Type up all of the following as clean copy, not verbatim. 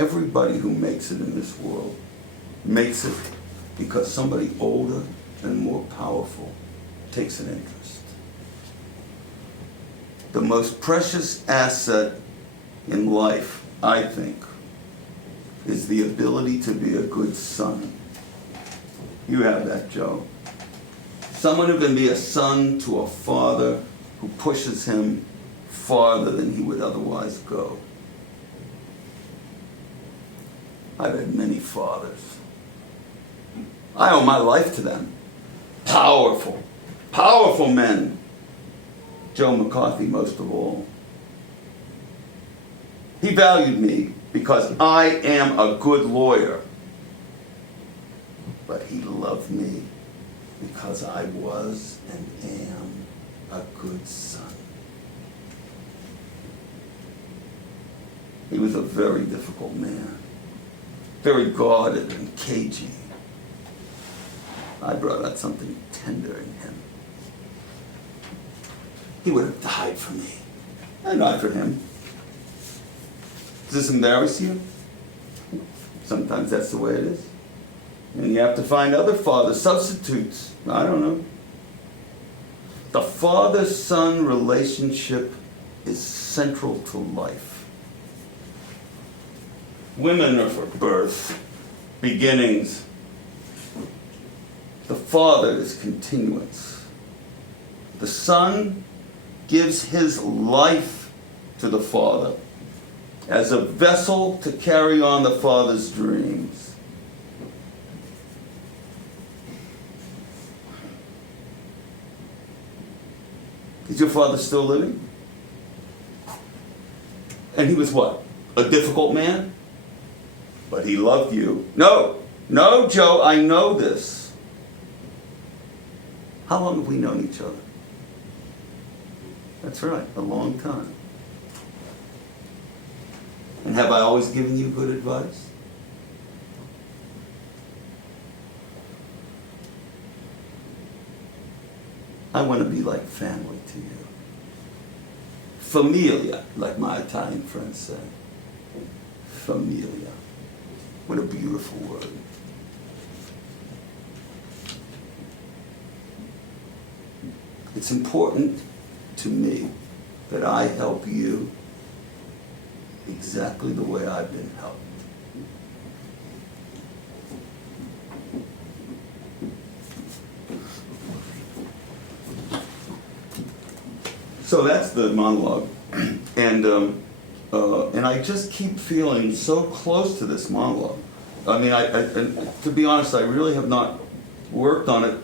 everybody who makes it in this world makes it because somebody older and more powerful takes an interest. The most precious asset in life, I think, is the ability to be a good son. You have that, Joe. Someone who can be a son to a father who pushes him farther than he would otherwise go. I've had many fathers. I owe my life to them. Powerful, powerful men. Joe McCarthy most of all. He valued me because I am a good lawyer. But he loved me because I was and am a good son. He was a very difficult man, very guarded and cagey. I brought out something tender in him. He would have died for me. I died for him. Does this embarrass you? Sometimes that's the way it is. And you have to find other father substitutes. I don't know. The father-son relationship is central to life. Women are for birth, beginnings. The father is continuance. The son gives his life to the father as a vessel to carry on the father's dreams. Is your father still living? And he was what? A difficult man? But he loved you. No, Joe, I know this. How long have we known each other? That's right, a long time. And have I always given you good advice? I want to be like family to you. Familia, like my Italian friends say. Familia. What a beautiful word. It's important to me that I help you exactly the way I've been helped. So that's the monologue, and I just keep feeling so close to this monologue. I mean, and to be honest, I really have not worked on it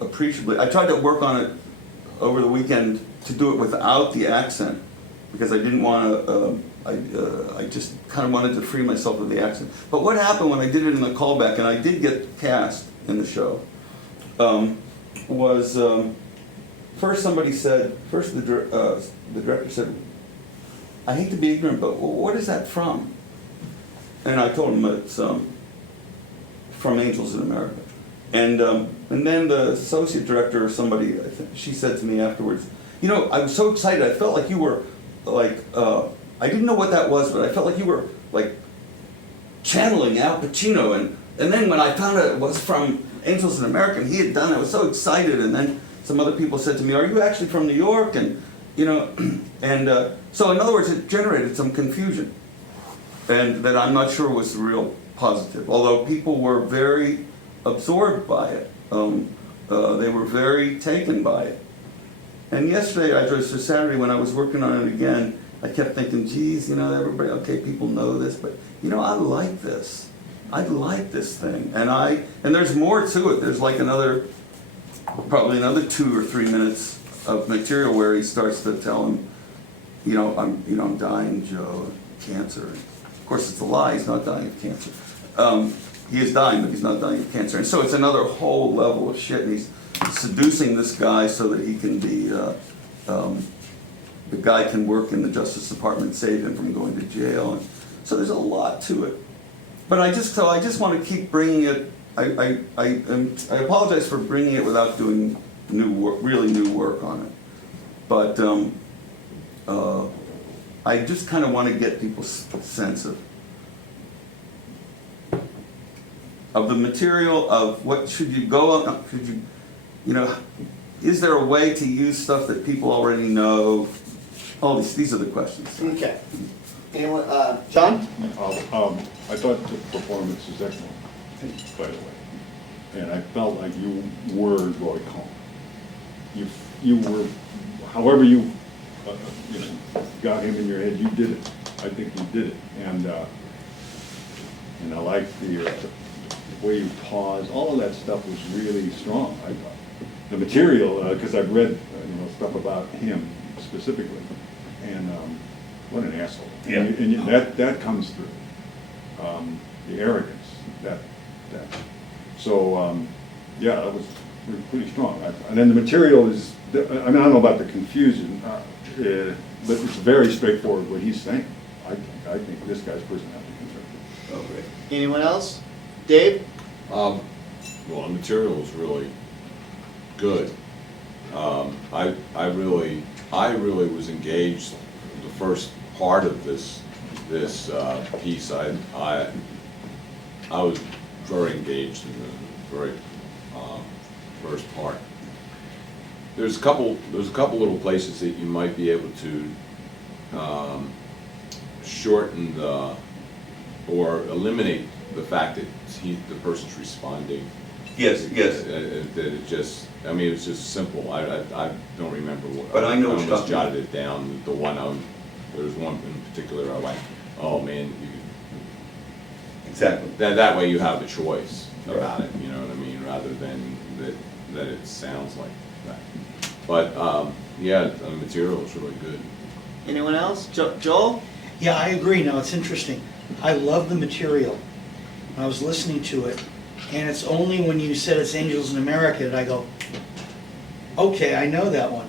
appreciably. I tried to work on it over the weekend to do it without the accent because I didn't want to. I just kind of wanted to free myself of the accent. But what happened when I did it in the callback, and I did get cast in the show, was. First the director said, I hate to be ignorant, but what is that from? And I told him it's from Angels in America. And then the associate director or somebody, I think, she said to me afterwards, you know, I was so excited, I felt like you were like, I didn't know what that was, but I felt like you were like channeling Al Pacino. And then when I found out it was from Angels in America and he had done it, I was so excited. And then some other people said to me, are you actually from New York? And, you know, and so in other words, it generated some confusion. And that I'm not sure was real positive. Although people were very absorbed by it. They were very taken by it. And yesterday, Saturday, when I was working on it again, I kept thinking, geez, you know, everybody, okay, people know this, but, you know, I like this. I like this thing. And there's more to it. There's like probably another 2 or 3 minutes of material where he starts to tell him, I'm dying, Joe, of cancer. Of course, it's a lie. He's not dying of cancer. He is dying, but he's not dying of cancer. And so it's another whole level of shit. And he's seducing this guy so that he can be, the guy can work in the Justice Department, save him from going to jail. And so there's a lot to it. But I just want to keep bringing it. I apologize for bringing it without doing really new work on it. But I just kind of want to get people's sense of of the material, of what should you go on, should you, is there a way to use stuff that people already know? All these are the questions. Okay. Anyone, John? I thought the performance was excellent, by the way. And I felt like you were Roy Cohn. You were, however you got him in your head, you did it. I think you did it. And I like the way you paused. All of that stuff was really strong, I thought. The material, because I've read stuff about him specifically, and what an asshole. Yeah. And that comes through. The arrogance, that. So, yeah, that was pretty strong. And then the material is, I don't know about the confusion, but it's very straightforward what he's saying. I think this guy's personality conservative. Oh, great. Anyone else? Dave? Well, the material is really good. I really was engaged the first part of this piece. I was very engaged in the very first part. There's a couple little places that you might be able to shorten or eliminate the fact that the person's responding. Yes. That it just, it's just simple. I don't remember what. But I know what I you're almost talking jotted it down. The one there was one in particular. I went, oh man, Exactly. that way you have a choice about it. You know what I mean? Rather than that it sounds like that. But yeah, the material is really good. Anyone else? Joel? Yeah, I agree. Now, it's interesting. I love the material. I was listening to it, and it's only when you said it's Angels in America that I go, okay, I know that one.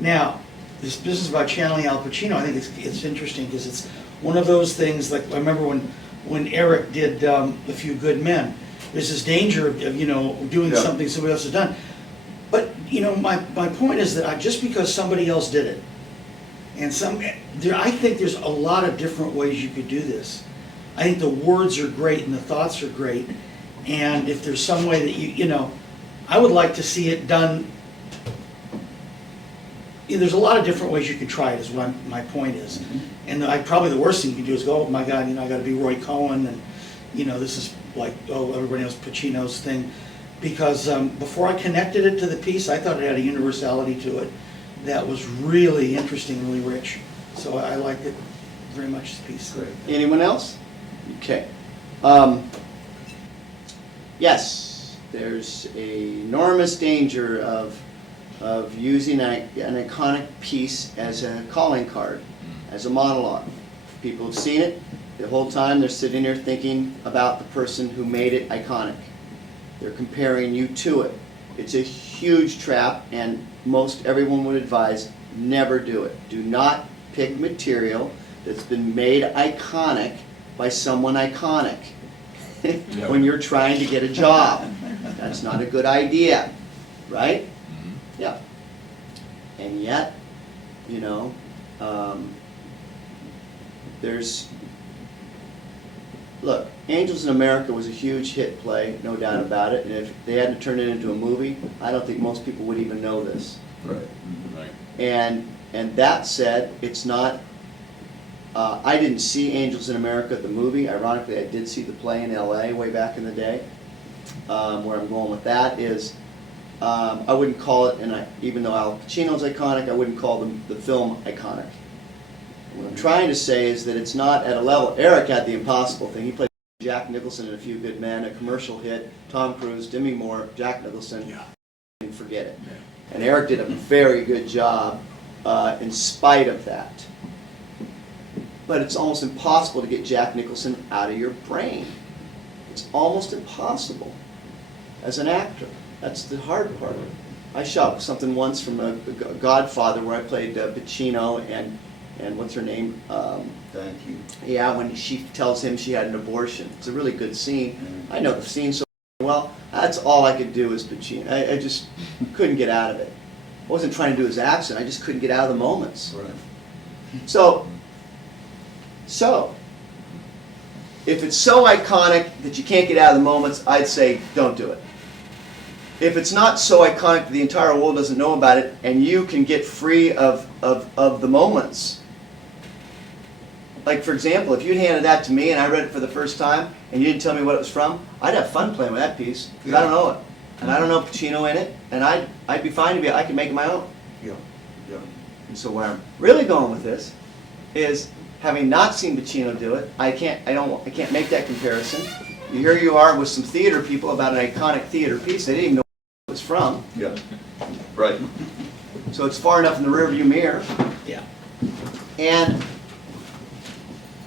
Now, this business about channeling Al Pacino, I think it's interesting because it's one of those things, like I remember when Eric did A Few Good Men, there's this danger of doing something somebody else has done. But, my point is that just because somebody else did it, and I think there's a lot of different ways you could do this. I think the words are great and the thoughts are great, and if there's some way that I would like to see it done. There's a lot of different ways you could try it, is what my point is. Mm-hmm. And probably the worst thing you can do is go, oh my God, I got to be Roy Cohn, and this is like, everybody knows Pacino's thing. Because before I connected it to the piece, I thought it had a universality to it that was really interesting, really rich. So I liked it very much, this piece. Great. Anyone else? Okay. Yes, there's an enormous danger of using an iconic piece as a calling card, as a monologue. People have seen it. The whole time they're sitting there thinking about the person who made it iconic. They're comparing you to it. It's a huge trap, and most everyone would advise never do it. Do not pick material that's been made iconic by someone iconic when you're trying to get a job. That's not a good idea, right? Mm-hmm. Yeah. And yet, look, Angels in America was a huge hit play, no doubt about it. And if they hadn't turned it into a movie, I don't think most people would even know this. Right. Right. And that said, it's not. I didn't see Angels in America, the movie. Ironically, I did see the play in L.A. way back in the day. Where I'm going with that is, I wouldn't call it, even though Al Pacino's iconic, I wouldn't call the film iconic. What I'm trying to say is that it's not at a level. Eric had the impossible thing. He played Jack Nicholson in A Few Good Men, a commercial hit. Tom Cruise, Demi Moore, Jack Nicholson. Yeah. And forget it. Yeah. And Eric did a very good job in spite of that. But it's almost impossible to get Jack Nicholson out of your brain. It's almost impossible as an actor. That's the hard part. I shot something once from a Godfather where I played Pacino and what's her name? Thank you. Yeah, when she tells him she had an abortion. It's a really good scene. I know the scene so well. That's all I could do is Pacino. I just couldn't get out of it. I wasn't trying to do his accent. I just couldn't get out of the moments. Right. So if it's so iconic that you can't get out of the moments, I'd say don't do it. If it's not so iconic that the entire world doesn't know about it, and you can get free of the moments. Like, for example, if you'd handed that to me and I read it for the first time and you didn't tell me what it was from, I'd have fun playing with that piece because I don't know it. And I don't know Pacino in it, and I'd be fine to be, I can make it my own. Yeah, yeah. And so where I'm really going with this is, having not seen Pacino do it, I can't make that comparison. Here you are with some theater people about an iconic theater piece. They didn't even know what it was from. Yeah, right. So it's far enough in the rearview mirror. Yeah.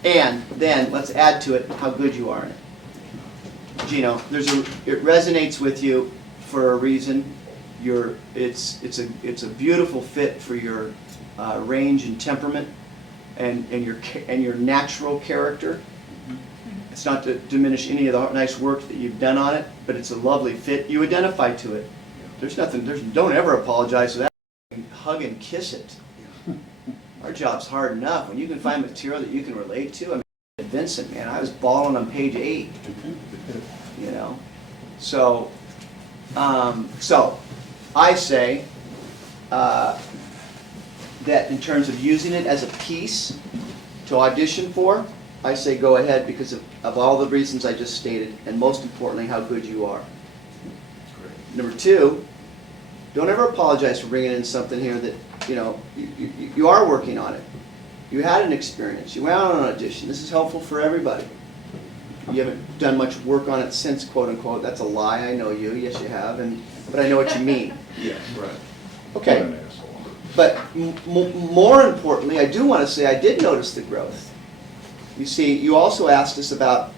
And then let's add to it how good you are in it. Gino, it resonates with you for a reason. It's a beautiful fit for your range and temperament and your natural character. It's not to diminish any of the nice work that you've done on it, but it's a lovely fit. You identify to it. Don't ever apologize for that. Hug and kiss it. Our job's hard enough. When you can find material that you can relate to. I mean, Vincent, man, I was bawling on page 8. You know, so I say that in terms of using it as a piece to audition for, I say go ahead because of all the reasons I just stated, and most importantly, how good you are. Number 2, don't ever apologize for bringing in something here that, you know, you are working on it. You had an experience. You went out on an audition. This is helpful for everybody. You haven't done much work on it since, quote unquote. That's a lie. I know you. Yes, you have. But I know what you mean. Yeah, right. Okay. What an asshole. But more importantly, I do want to say I did notice the growth. You see, you also asked us about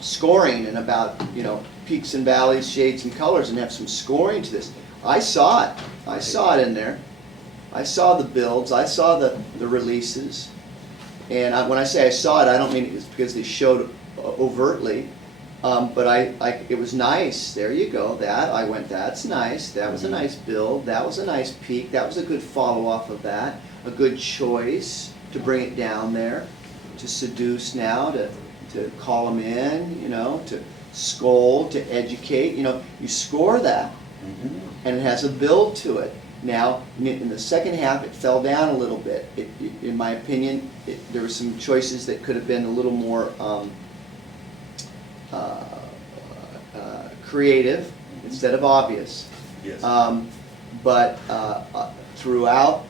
scoring and about, you know, peaks and valleys, shades and colors, and have some scoring to this. I saw it. I saw it in there. I saw the builds. I saw the releases. And when I say I saw it, I don't mean it was because they showed overtly, but it was nice. There you go. That's nice. That was a nice build. That was a nice peak. That was a good follow off of that. A good choice to bring it down there, to seduce now, to call them in, you know, to scold, to educate. You know, you score that, and it has a build to it. Now, in the second half, it fell down a little bit. In my opinion, there were some choices that could have been a little more creative instead of obvious. Yes. But throughout,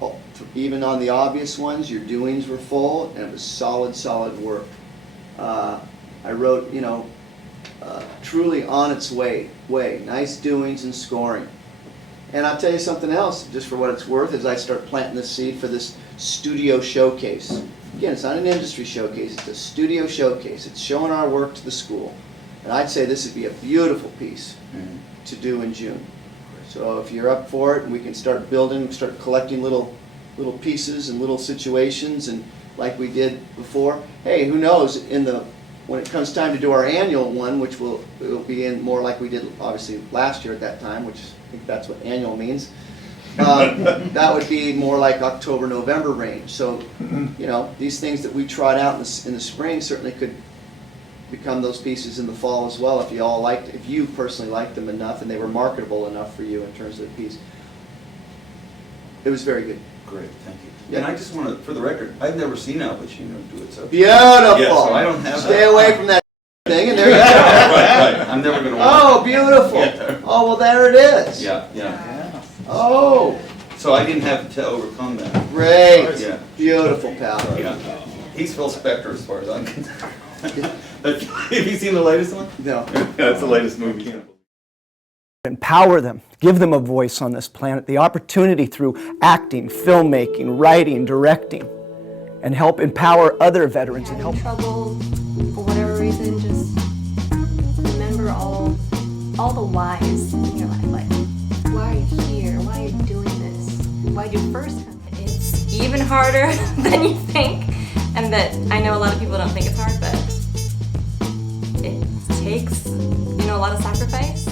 even on the obvious ones, your doings were full, and it was solid work. I wrote, you know, truly on its way. Nice doings and scoring. And I'll tell you something else, just for what it's worth, as I start planting the seed for this studio showcase. Again, it's not an industry showcase, it's a studio showcase. It's showing our work to the school. And I'd say this would be a beautiful piece to do in June. So if you're up for it, and we can start building, start collecting little pieces and little situations, and like we did before. Hey, who knows, when it comes time to do our annual one, which will be in more like we did obviously last year at that time, which I think that's what annual means. That would be more like October, November range. So, you know, these things that we trot out in the spring certainly could become those pieces in the fall as well if you personally liked them enough and they were marketable enough for you in terms of the piece. It was very good. Great, thank you. Yeah, and I just want to, for the record, I've never seen Al Pacino do it, so. Beautiful. Yeah, so I don't have Stay that. away from that thing, and there you go. Right. I'm never going to watch Oh, beautiful. Yeah. Oh, well, there it is. it. Yeah. Yeah. Oh, So I didn't have to overcome that. great. Yeah. Beautiful, pal. Yeah. He's Phil Spector as far as I'm concerned. Have you seen the latest one? No. That's the latest movie. Empower them, give them a voice on this planet, the opportunity through acting, filmmaking, writing, directing, and help empower other veterans and help. Trouble for whatever reason, just remember all the whys in your life. Like, why are you here? Why are you doing this? Why did you first come? It's even harder than you think, and that I know a lot of people don't think it's hard, but it takes, a lot of sacrifice.